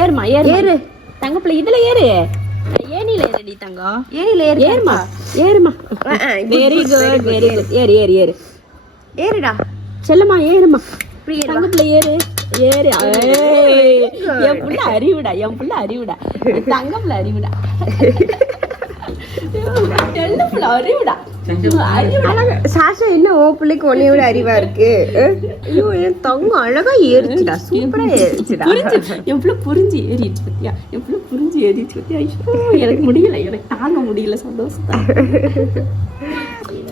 ஏறுமா ஏறு தங்க பிள்ளை இதுல ஏறு. ஏனில ஏறடி தங்கம். ஏனில ஏறு. ஏறுமா ஏறுமா. Very good very good. ஏறு ஏறு ஏறு ஏறுடா செல்லம்மா ஏறுமா. தங்க பிள்ளை ஏறு ஏறு. என் புள்ள அறிவுடா என் புள்ள அறிவுடா. தங்க பிள்ளை அறிவுடா. அறிவுடா. சாஷா என்ன ஓ பிள்ளைக்கு ஒன்னையோட அறிவா இருக்கு. ஐயோ என் தங்கம் அழகா ஏறிச்சுடா. சூப்பரா ஏறிச்சுடா. என் பிள்ளை புரிஞ்சு ஏறிச்சு பத்தியா. என் பிள்ளை புரிஞ்சு ஏறிச்சு பத்தியா. எனக்கு முடியல, எனக்கு தாங்க முடியல சந்தோஷம்.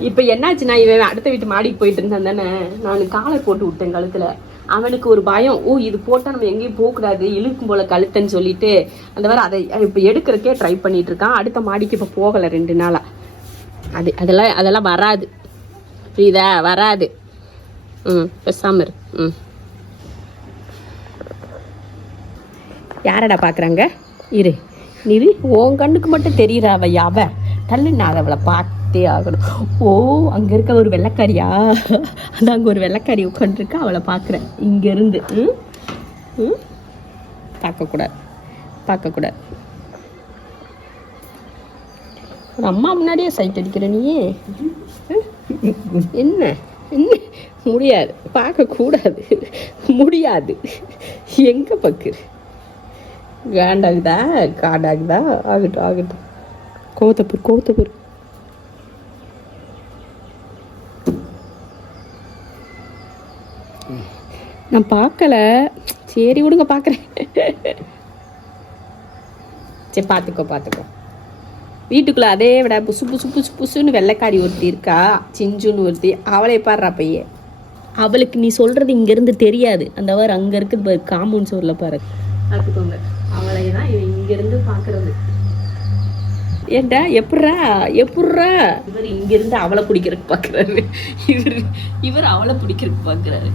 இப்ப என்னாச்சுன்னா இவன் அடுத்த வீட்டு மாடிக்கு போயிட்டு இருந்தான் தானே. நான் காலை போட்டு விட்டேன் கழுத்துல. அவனுக்கு ஒரு பயம். ஓ இது போட்டா நம்ம எங்கேயும் போகக்கூடாது இழுக்கும் போல கழுத்துன்னு சொல்லிட்டு அந்த மாதிரி அதை இப்ப எடுக்கிறக்கே ட்ரை பண்ணிட்டு இருக்கான். அடுத்த மாடிக்கு இப்ப போகல 2 நாளா. அதெல்லாம் வராது புரியுதா, வராது. பேசாம இரு. யாரடா பாக்குறாங்க இரு. நீ உன் கண்ணுக்கு மட்டும் தெரியுறா அவ தள்ளு. நான் அவளை பார்த்தே ஆகணும். ஓ அங்க இருக்க ஒரு வெள்ளைக்காரியா. அது அங்க ஒரு வெள்ளைக்காரி உட்காந்துருக்கா. அவளை பாக்குறேன் இங்க இருந்து. பார்க்கக்கூடாது. ஒரு அம்மா முன்னாடியே சைட் அடிக்கிற நீ. என்ன முடியாது, பார்க்கக்கூடாது, முடியாது. எங்க பக்குற காண்டாகுதா ஆகட்டும். கோவத்தப்பூர் நான் பார்க்கல. சரி விடுங்க பார்க்குறேன். சரி பார்த்துக்கோ. வீட்டுக்குள்ள அதே விட புசுன்னு வெள்ளைக்காரி ஒருத்தி இருக்கா, சிஞ்சுன்னு ஒருத்தி. அவளை பாடுறா பையன். அவளுக்கு நீ சொல்றது இங்க இருந்து தெரியாது. அந்த வாரு அங்க இருக்குது காம்பவுண்ட் சோர்ல பாரு. பார்த்துக்கோங்க. அவளை தான் இங்க இருந்து பாக்குறது. ஏண்டா எப்பட்றா இவர் இங்க இருந்து அவளை பிடிக்கிறதுக்கு பாக்குறாரு. இவர் அவளை பிடிக்கிறதுக்கு பாக்குறாரு.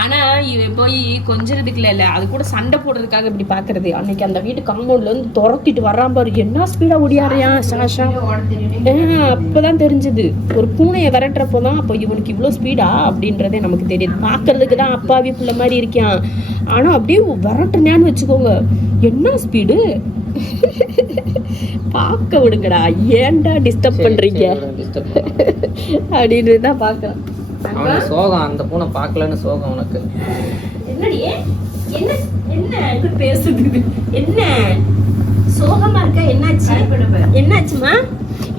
ஆனா இவன் போய் கொஞ்சறதுக்கு இல்ல, அது கூட சண்டை போடுறதுக்காக இப்படி பாக்குறது. அன்னைக்கு அந்த வீட்டு காம்பவுண்ட்ல இருந்து துரத்திட்டு வர்றான் பாரு. என்ன ஸ்பீடா ஓடியாரியான் சாஷா. அப்பதான் தெரிஞ்சது. ஒரு பூனையை விரட்டுறப்போதான் அப்போ இவனுக்கு இவ்வளவு ஸ்பீடா அப்படின்றதே நமக்கு தெரியுது. பாக்குறதுக்கு தான் அப்பாவி புள்ள மாதிரி இருக்கான். ஆனா அப்படியே விரட்டுனான்னு வச்சுக்கோங்க, என்ன ஸ்பீடு. பார்க்க விடுங்கடா, ஏன்டா டிஸ்டர்ப் பண்றீங்க அப்படின்னு தான் பாக்கலாம். சோகம் அந்த பூனை பார்க்கலன்னு சோகம் உனக்கு. என்னடி என்ன பேசுது? என்ன சோகமா இருக்கா? என்னாச்சுமா?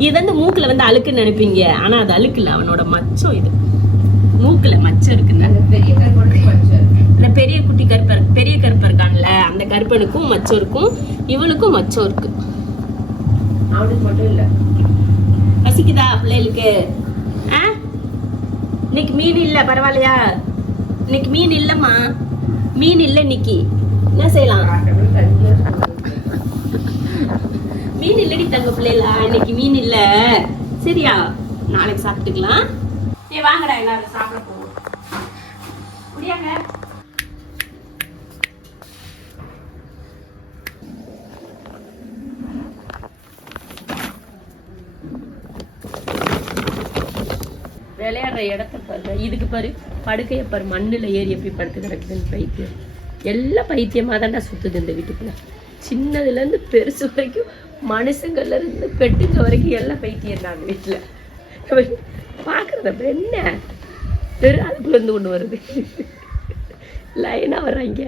இது வந்து மூக்குல வந்து அழுக்குன்னு நினைப்பீங்க. ஆனா அது அழுக்கு இல்ல, அவனோட மச்சம். இது மூக்குல மச்சம் இருக்குல்ல. பெரிய குட்டி கருப்பர், பெரிய கருப்பர் இருக்கான்ல, அந்த கருப்பனுக்கும் மச்சம் இருக்கும், இவளுக்கும் மச்சம் இருக்கு. அவனுக்கு மட்டும் இல்ல. பசிக்குதா பிள்ளைகளுக்கு? இன்னைக்கு மீன் இல்ல, பரவாயில்லையா? இன்னைக்கு மீன் இல்லம்மா, மீன் இல்ல இன்னைக்கு. என்ன செய்யலாம்? மீன் இல்லடி தங்க பிள்ளைகளா, இன்னைக்கு மீன் இல்ல. சரியா, நாளைக்கு சாப்பிட்டுக்கலாம். வாங்கடா எல்லாரும் சாப்பிட போவோம். முடியாங்க. விளையாடுற இடத்த பாரு. இதுக்கு பாரு, படுக்கைய பாரு, மண்ணுல ஏறி எப்படி படுத்து கிடக்குதுன்னு. பைத்தியம் எல்லாம் பைத்தியமா தான்டா சுத்துது இந்த வீட்டுக்குள்ள. சின்னதுல இருந்து பெருசு வரைக்கும், மனுஷங்கள்ல இருந்து பெட்டுங்க வரைக்கும் எல்லாம் பைத்தியம் தான் அந்த வீட்டுல. பாக்குறத என்ன பெரு அதுக்குள்ள இருந்து ஒண்ணு வருது. லைனா வர்றாங்க.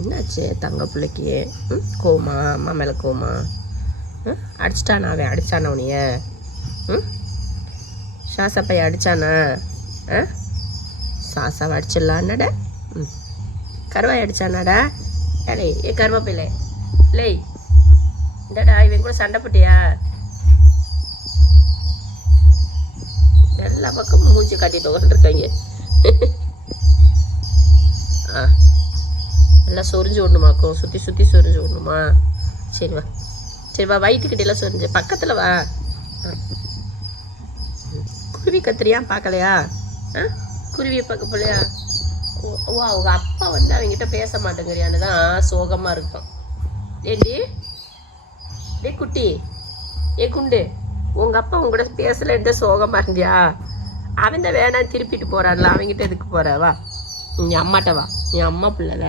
என்னாச்சு தங்க பிள்ளைக்கு? கோமா? அம்மா மேலே கோமா? அடிச்சிட்டானா? அவன் அடிச்சானா உனிய? சாசா பையன் அடிச்சானா? சாசாவை அடிச்சிடலான்னாடா? கருவாய் அடிச்சானாடா? ஏலே ஏ கருவாப்பில்லை லே, இந்தடா இவன் கூட சண்டை போட்டியா? எல்லா பக்கமும் மூஞ்சி காட்டிட்டு உட்காந்துருக்காங்க. எல்லாம் சொரிஞ்சு விடணுமாக்கும், சுற்றி சொரிஞ்சு விடணுமா? சரி வா, வயிற்றுக்கிட்டெல்லாம் சொரிஞ்சு பக்கத்தில் வா. குருவி கத்திரியா பார்க்கலையா? குருவியை பார்க்க போலையா? ஓ அவங்க அப்பா வந்து அவங்ககிட்ட பேச மாட்டேங்கிறியான்னு தான் சோகமாக இருக்கும். ஏண்டி டே குட்டி, ஏ குண்டு, உங்கள் அப்பா உங்கள்கிட்ட பேசலன்னு சோகமாக இருந்தியா? அவன் தான் வேணாம் திருப்பிட்டு போறான்ல, அவங்கிட்ட எதுக்கு போற? வா நீ அம்மாட்ட வா, நீ அம்மா பிள்ளைல.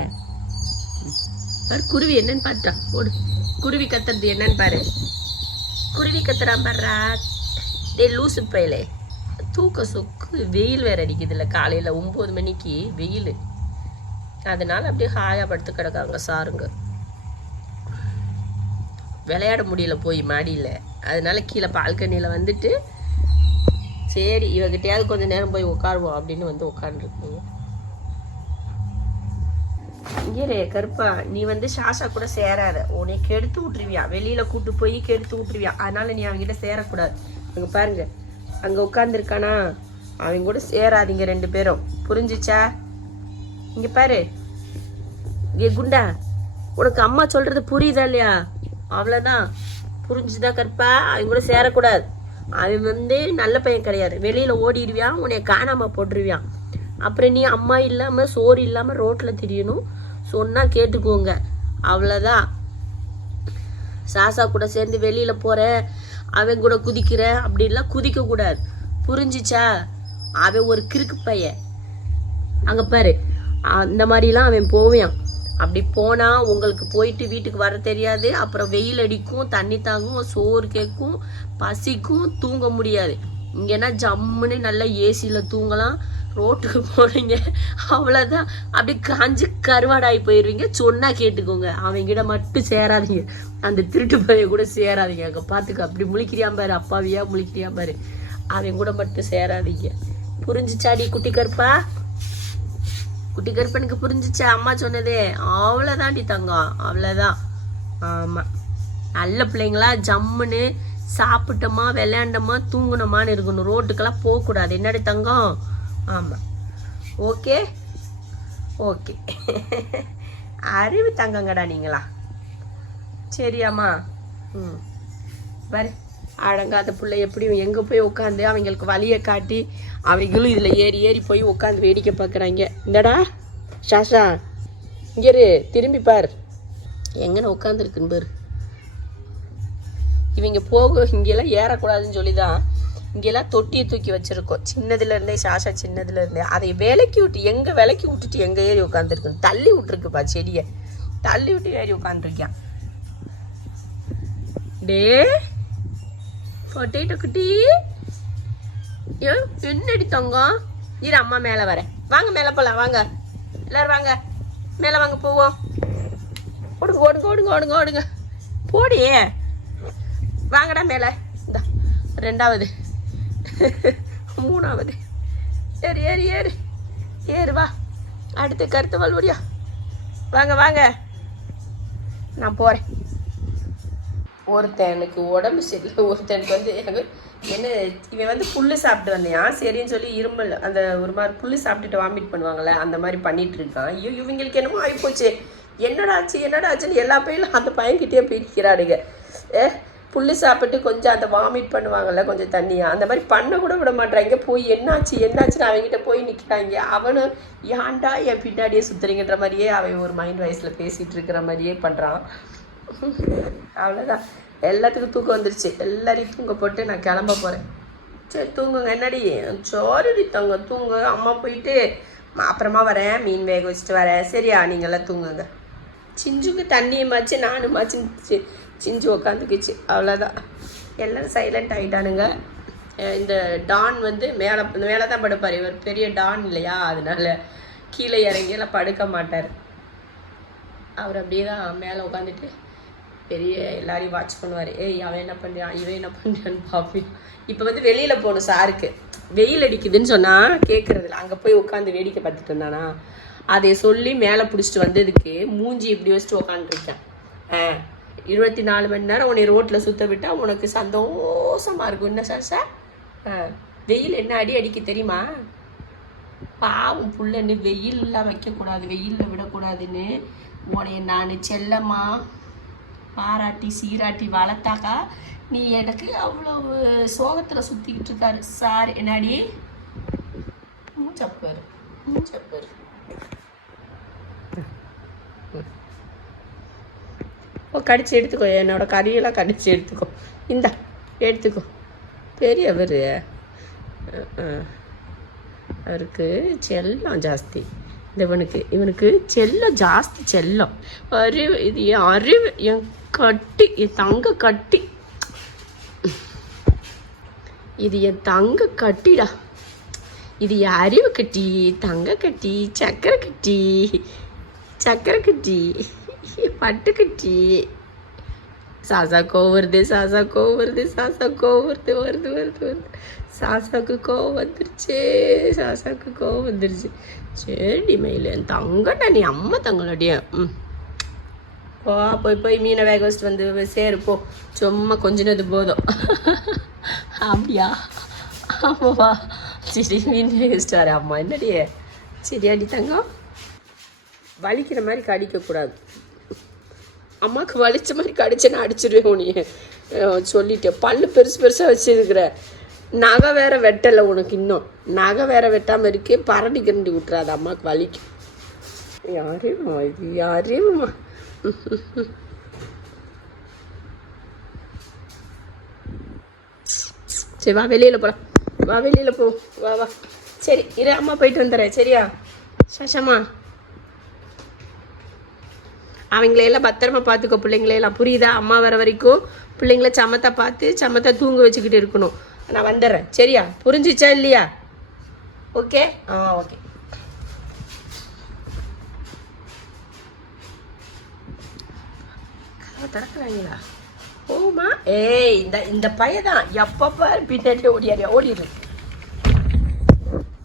பாரு குருவி என்னன்னு பாத்துட்டான், ஓடு. குருவி கத்துறது என்னன்னு பாரு, குருவி கத்துறான் பாடுறா. டே லூசு பையலே, தூக்க சொக்கு. வெயில் வேற அடிக்குது இல்லை, காலையில் 9 மணிக்கு வெயில். அதனால அப்படியே ஹாயா படுத்து கிடக்காங்க சாருங்க. விளையாட முடியல போய் மாடியில், அதனால கீழே பால்கனியில் வந்துட்டு சரி இவகிட்டையாவது கொஞ்சம் நேரம் போய் உட்காருவோம் அப்படின்னு வந்து உட்காந்துருக்குங்க. இங்கே கருப்பா, நீ வந்து சாஷா கூட சேராத, உன்னை கெடுத்து விட்டுருவியா, வெளியில கூட்டு போய் கெடுத்து விட்டுருவியா. அதனால நீ அவங்ககிட்ட சேரக்கூடாது. அங்க பாருங்க, அங்க உட்காந்துருக்கானா, அவங்க கூட சேராதீங்க 2 பேரும், புரிஞ்சிச்சா? இங்க பாரு, இங்க குண்டா, உனக்கு அம்மா சொல்றது புரியுதா இல்லையா? அவ்வளோதான், புரிஞ்சுதா கருப்பா? அவங்க கூட சேரக்கூடாது. அவன் வந்து நல்ல பையன் கிடையாது, வெளியில ஓடிடுவியான், உன்னை காணாம போட்டுருவியான். அப்புறம் நீ அம்மா இல்லாம சோறு இல்லாம ரோட்ல திரியணும். சொன்னா கேட்டுக்கோங்க, அவ்வளோதான். சாசா கூட சேர்ந்து வெளியில போற, அவன் கூட குதிக்கிற அப்படின்லாம் குதிக்க கூடாது, புரிஞ்சிச்சா? அவன் ஒரு கிறுக்கு பையன். அங்க பாரு, அந்த மாதிரிலாம் அவன் போவான். அப்படி போனா உங்களுக்கு போயிட்டு வீட்டுக்கு வர தெரியாது. அப்புறம் வெயில் அடிக்கும், தண்ணி தாங்கும், சோறு கேட்கும், பசிக்கும், தூங்க முடியாது. இங்கன்னா ஜம்முன்னு நல்லா ஏசியில் தூங்கலாம். ரோட்டுக்கு போனீங்க அவ்வளோதான், அப்படி காஞ்சி கருவாடாகி போயிடுவீங்க. சொன்னா கேட்டுக்கோங்க, அவங்கிட்ட மட்டும் சேராதீங்க, அந்த திருட்டு பைய கூட சேராதீங்க. அங்கே பார்த்துக்க, அப்படி முழிக்கிறியா பாரு, அப்பாவியா முழிக்கிறியா பாரு, அவன் கூட மட்டும் சேராதீங்க. புரிஞ்சிச்சாடி குட்டி கருப்பா? குட்டி கருப்பனுக்கு புரிஞ்சிச்சா அம்மா சொன்னதே? அவ்வளோதான்டி தங்கம், அவ்வளோதான். ஆமாம், நல்ல பிள்ளைங்களா ஜம்முன்னு சாப்பிட்டோமா விளையாண்டோமா தூங்கணுமான்னு இருக்கணும், ரோட்டுக்கெல்லாம் போகக்கூடாது. என்னடி தங்கம்? ஆமாம், ஓகே ஓகே. அறிவு தங்கங்கடா நீங்களா, சரியாம்மா? பாரு, அடங்காத பிள்ளை எப்படியும் எங்கே போய் உட்காந்து அவங்களுக்கு வழியை காட்டி அவங்களும் இதில் ஏறி ஏறி போய் உட்காந்து வேடிக்கை பார்க்குறாங்க. இந்தடா சாஷா, இங்கே திரும்பி பார், எங்கன்னு உட்காந்துருக்குன்னு பாரு. இவங்க போக இங்கெல்லாம் ஏறக்கூடாதுன்னு சொல்லி தான் இங்கெல்லாம் தொட்டியை தூக்கி வச்சுருக்கோம், சின்னதுலேருந்தே. சாஷா சின்னதுலேருந்தே அதை விலக்கி விட்டு, எங்கே விலக்கி விட்டுட்டு எங்கே ஏறி உட்காந்துருக்குன்னு தள்ளி விட்டுருக்குப்பா, செடியை தள்ளி விட்டு ஏறி உட்காந்துருக்கியான். டே பொட்டேட்டோ குட்டி, என்னடி தங்கம்? இரு அம்மா மேலே வரேன், வாங்க மேலே போகலாம், வாங்க எல்லாரும் வாங்க மேலே வாங்க போவோம். ஓடுங்க ஓடுங்க ஓடுங்க ஓடுங்க ஓடுங்க, போடி வாங்கடா மேலே. இந்த 2வது 3வது, ஏறு ஏறு ஏறு ஏறு, வா அடுத்து கருத்து வல்வடியா, வாங்க வாங்க நான் போகிறேன். ஒருத்தனுக்கு உடம்பு சரியில்லை, ஒருத்தனுக்கு வந்து எனக்கு என்ன, இவன் வந்து புல்லு சாப்பிட்டு வந்தான், சரின்னு சொல்லி இருமல், அந்த ஒரு மாதிரி புல்லு சாப்பிட்டுட்டு வாமிட் பண்ணுவாங்கள்ல, அந்த மாதிரி பண்ணிட்டு இருக்கான். ஐயோ இவங்களுக்கு என்னமோ ஆகிப்போச்சு, என்னடா ஆச்சுன்னு எல்லா பையனும் அந்த பையன்கிட்டயே பிரிக்கிறாடுங்க. புல்லு சாப்பிட்டு கொஞ்சம் அந்த வாமிட் பண்ணுவாங்கள்ல கொஞ்சம் தண்ணியாக, அந்த மாதிரி பண்ண கூட விட மாட்டாங்க. போய் என்னாச்சுன்னு அவங்ககிட்ட போய் நிற்கிறாங்க. அவனும் ஏன்டா என் பின்னாடியே சுற்றுறீங்கன்ற மாதிரியே அவன் ஒரு மைண்ட் வாய்ஸில் பேசிகிட்டு இருக்கிற மாதிரியே பண்ணுறான். அவ்வளோதான், எல்லாத்துக்கும் தூக்கம் வந்துருச்சு, எல்லாரையும் தூங்க போட்டு நான் கிளம்ப போகிறேன். சரி தூங்குங்க, என்னடி? சாரிடி தங்க, தூங்க, அம்மா போயிட்டு அப்புறமா வரேன், மீன் வேக வச்சுட்டு வரேன், சரியா? நீங்கள்லாம் தூங்குங்க. சிஞ்சுக்கு தண்ணியுமாச்சு நானுமாச்சு சிஞ்சு உக்காந்துக்குச்சு, அவ்வளோதான். எல்லோரும் சைலண்ட் ஆகிட்டானுங்க. இந்த டான் வந்து மேலே தான் படுப்பார், இவர் பெரிய டான் இல்லையா, அதனால கீழே இறங்கியெல்லாம் படுக்க மாட்டார். அவர் அப்படியே தான் மேலே உட்காந்துட்டு பெரிய எல்லாரையும் வாட்ச் பண்ணுவார். அவன் என்ன பண்ணுறான், இவன் என்ன பண்ணுறான்னு பார்ப்பேன். இப்போ வந்து வெளியில் போகணும் சாருக்கு, வெயில் அடிக்குதுன்னு சொன்னால் கேட்குறதில்ல, அங்கே போய் உட்காந்து வேடிக்கை பார்த்துட்டு இருந்தானா, அதை சொல்லி மேலே பிடிச்சிட்டு வந்ததுக்கு மூஞ்சி இப்படி வச்சுட்டு உக்காந்துருக்கேன். 24 மணி நேரம் உன்னை ரோட்டில் சுற்ற விட்டால் உனக்கு சந்தோஷமாக இருக்கும் என்ன சாஷா? வெயில் என்ன அடிக்க தெரியுமா? பாவம் புள்ளன்னு வெயிலெலாம் வைக்கக்கூடாது, வெயிலில் விடக்கூடாதுன்னு உன்னைய நான் செல்லம்மா பாராட்டி சீராட்டி வளர்த்தாக்கா நீ எனக்கு அவ்வளோ சோகத்தில் சுற்றிக்கிட்டு இருக்காரு சார். என்னாடி மூச்சப்பாரு கடிச்சு எடுத்துக்கோ, என்னோட கறியெல்லாம் கடிச்சு எடுத்துக்கோ, இந்தா எடுத்துக்கோ. பெரியவர் அவருக்கு செல்லம் ஜாஸ்தி. இவனுக்கு செல்லம் ஜாஸ்தி, செல்லம். அறிவு, இது என் அறிவு, என் கட்டி, என் தங்க கட்டி, இது என் தங்க கட்டிடா. இது என் அறிவு கட்டி, தங்க கட்டி, சக்கரை கட்டி, சக்கரை கட்டி, பட்டு கட்டி. சாசா கோவம் வருது, சாசா கோவம் வருது, சாசா கோவம் வருது, வருது வருது வருது. சாசாவுக்கு கோவம் வந்துருச்சு, சாசாவுக்கு கோவம் வந்துருச்சு. சரி மயில, என் தங்கடா, நீ அம்மா தங்களாடியா. போ, போய் மீனை வேக வச்சுட்டு வந்து சேரு போ. சும்மா கொஞ்சினது போதும். அப்படியா? ஆமாவா? சரி, மீன் வேக வச்சுட்டு வர அம்மா. என்னடியே? சரி அடி தங்கம், வலிக்கிற மாதிரி கடிக்கக்கூடாது. அம்மாவுக்கு வலிச்ச மாதிரி கடிச்சேன்னா அடிச்சிருவேன் உனிய சொல்லிட்டேன். பல்லு பெருசாக வச்சுருக்கிற, நகை வேற வெட்டலை உனக்கு, இன்னும் நகை வேற வெட்டாமல் இருக்கு. பரண்டி கிரண்டி விட்டுறாது, அம்மாவுக்கு வலிக்கும். யாரையுமா இது, யாரையுமா? சரி வா, வெளியில் போகலாம். வா, வெளியில் போ, வா வா. சரி இரு, அம்மா போயிட்டு வந்துடுறேன். சரியா சஷமா? அவங்களையெல்லாம் பத்திரமா பார்த்துக்கோ, பிள்ளைங்களையெல்லாம். புரியுதா? அம்மா வர வரைக்கும் பிள்ளைங்கள சமத்தா பார்த்து சமத்தா தூங்க வச்சுக்கிட்டு இருக்கணும். நான் வந்துடுறேன். சரியா? புரிஞ்சிச்சா இல்லையா? ஓகே. ஓகே. திறக்கிறாங்களா? ஓமா, ஏய் இந்த பையன் தான் எப்பப்ப பின்னாடி ஓடிடு.